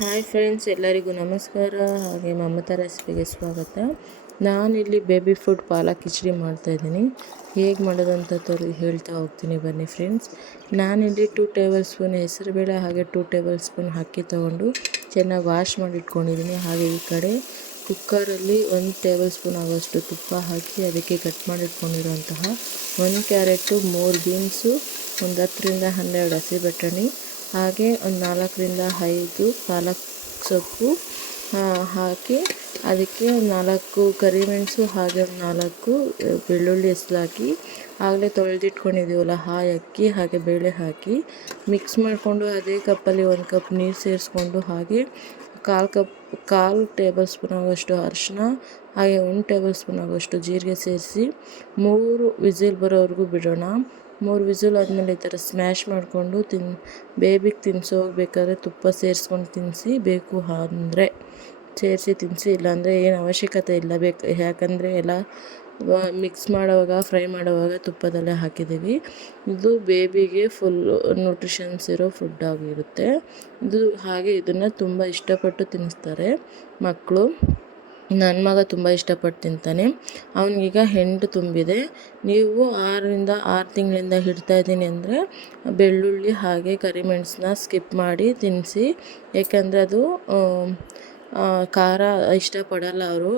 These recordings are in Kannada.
ಹಾಯ್ ಫ್ರೆಂಡ್ಸ್, ಎಲ್ಲರಿಗೂ ನಮಸ್ಕಾರ. ಹಾಗೆ ಮಮತಾ ರೆಸಿಪಿಗೆ ಸ್ವಾಗತ. ನಾನಿಲ್ಲಿ ಬೇಬಿ ಫುಡ್ ಪಾಲಕ್ ಕಿಚಡಿ ಮಾಡ್ತಾಯಿದ್ದೀನಿ. ಹೇಗೆ ಮಾಡೋದು ಅಂತ ಹೇಳ್ತಾ ಹೋಗ್ತೀನಿ ಬನ್ನಿ ಫ್ರೆಂಡ್ಸ್. ನಾನಿಲ್ಲಿ 2 ಟೇಬಲ್ ಸ್ಪೂನ್ ಹೆಸರುಬೇಳೆ ಹಾಗೆ 2 ಟೇಬಲ್ ಸ್ಪೂನ್ ಅಕ್ಕಿ ತೊಗೊಂಡು ಚೆನ್ನಾಗಿ ವಾಶ್ ಮಾಡಿ ಇಟ್ಕೊಂಡಿದ್ದೀನಿ. ಹಾಗೆ ಈ ಕಡೆ ಕುಕ್ಕರಲ್ಲಿ 1 ಟೇಬಲ್ ಸ್ಪೂನ್ ಆಗೋಷ್ಟು ತುಪ್ಪ ಹಾಕಿ ಅದಕ್ಕೆ ಕಟ್ ಮಾಡಿ ಇಟ್ಕೊಂಡಿರುವಂತಹ 1 ಕ್ಯಾರೆಟು, 3 ಬೀನ್ಸು, ಒಂದು 10ರಿಂದ 12 ಹಸಿ ಬಟಾಣಿ, ಹಾಗೆ ಒಂದು 4ರಿಂದ 5 ಪಾಲಕ್ ಸೊಪ್ಪು ಹಾಕಿ ಅದಕ್ಕೆ 4 ಕರಿಮೆಣಸು ಹಾಗೆ ಒಂದು 4 ಬೆಳ್ಳುಳ್ಳಿ ಹಾಕಿ ಆಗಲೇ ತೊಳೆದಿಟ್ಕೊಂಡಿದ್ದೀವಲ್ಲ ಅಕ್ಕಿ ಹಾಗೆ ಬೇಳೆ ಹಾಕಿ ಮಿಕ್ಸ್ ಮಾಡಿಕೊಂಡು ಅದೇ ಕಪ್ಪಲ್ಲಿ 1 ಕಪ್ ನೀರು ಸೇರಿಸ್ಕೊಂಡು ಹಾಗೆ 1/4 ಟೇಬಲ್ ಸ್ಪೂನ್ ಆಗೋಷ್ಟು ಅರಿಶಿನ ಹಾಗೆ 1 ಟೇಬಲ್ ಸ್ಪೂನ್ ಆಗೋಷ್ಟು ಜೀರಿಗೆ ಸೇರಿಸಿ 3 ವಿಸಿಲ್ ಬರೋವರೆಗೂ ಬಿಡೋಣ. 3 ವಿಸಿಲ್ ಆದಮೇಲೆ ಈ ಥರ ಸ್ಮ್ಯಾಶ್ ಮಾಡಿಕೊಂಡು ಬೇಬಿಗೆ ತಿನ್ನಿಸೋಗ್ಬೇಕಾದ್ರೆ ತುಪ್ಪ ಸೇರಿಸ್ಕೊಂಡು ತಿನ್ನಿಸಿ, ಬೇಕು ಅಂದರೆ ಸೇರಿಸಿ ತಿನ್ನಿಸಿ, ಇಲ್ಲಾಂದರೆ ಏನು ಅವಶ್ಯಕತೆ ಇಲ್ಲ. ಯಾಕಂದರೆ ಎಲ್ಲ ಮಿಕ್ಸ್ ಮಾಡೋವಾಗ ಫ್ರೈ ಮಾಡೋವಾಗ ತುಪ್ಪದಲ್ಲೇ ಹಾಕಿದ್ದೀವಿ. ಇದು ಬೇಬಿಗೆ ಫುಲ್ಲು ನ್ಯೂಟ್ರಿಷನ್ಸ್ ಇರೋ ಫುಡ್ ಆಗಿರುತ್ತೆ ಇದು. ಹಾಗೆ ಇದನ್ನು ತುಂಬ ಇಷ್ಟಪಟ್ಟು ತಿನ್ನಿಸ್ತಾರೆ ಮಕ್ಕಳು. ನನ್ನ ಮಗ ತುಂಬ ಇಷ್ಟಪಟ್ಟು ತಿಂತಾನೆ. ಅವನಿಗೀಗ 8 ತುಂಬಿದೆ. ನೀವು 6ರಿಂದ 6 ತಿಂಗಳಿಂದ ಇದ್ದೀನಿ ಅಂದರೆ ಬೆಳ್ಳುಳ್ಳಿ ಹಾಗೆ ಕರಿಮೆಣಸನ್ನ ಸ್ಕಿಪ್ ಮಾಡಿ ತಿನ್ನಿಸಿ. ಏಕೆಂದರೆ ಅದು ಖಾರ ಇಷ್ಟಪಡಲ್ಲ ಅವರು.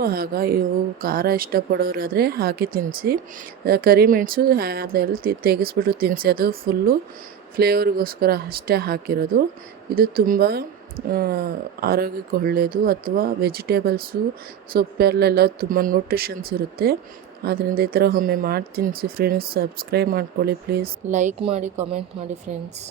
ಇವು ಖಾರ ಇಷ್ಟಪಡೋರಾದರೆ ಹಾಕಿ ತಿನ್ನಿಸಿ. ಕರಿಮೆಣಸು ಅದೆಲ್ಲ ತೆಗೆಸ್ಬಿಟ್ಟು ತಿನ್ನಿಸಿ. ಅದು ಫುಲ್ಲು ಫ್ಲೇವರ್ಗೋಸ್ಕರ ಅಷ್ಟೇ ಹಾಕಿರೋದು. ಇದು ತುಂಬ ಆರೋಗ್ಯಕ್ಕೆ ಒಳ್ಳೆಯದು. ಅಥವಾ ವೆಜಿಟೇಬಲ್ಸು ಸೊಪ್ಪಲ್ಲೆಲ್ಲ ತುಂಬ ನ್ಯೂಟ್ರಿಷನ್ಸ್ ಇರುತ್ತೆ. ಆದ್ದರಿಂದ ಈ ಥರ ಒಮ್ಮೆ ಮಾಡಿ ತಿನ್ನಿಸಿ ಫ್ರೆಂಡ್ಸ್. ಸಬ್ಸ್ಕ್ರೈಬ್ ಮಾಡ್ಕೊಳ್ಳಿ ಪ್ಲೀಸ್. ಲೈಕ್ ಮಾಡಿ, ಕಾಮೆಂಟ್ ಮಾಡಿ ಫ್ರೆಂಡ್ಸ್.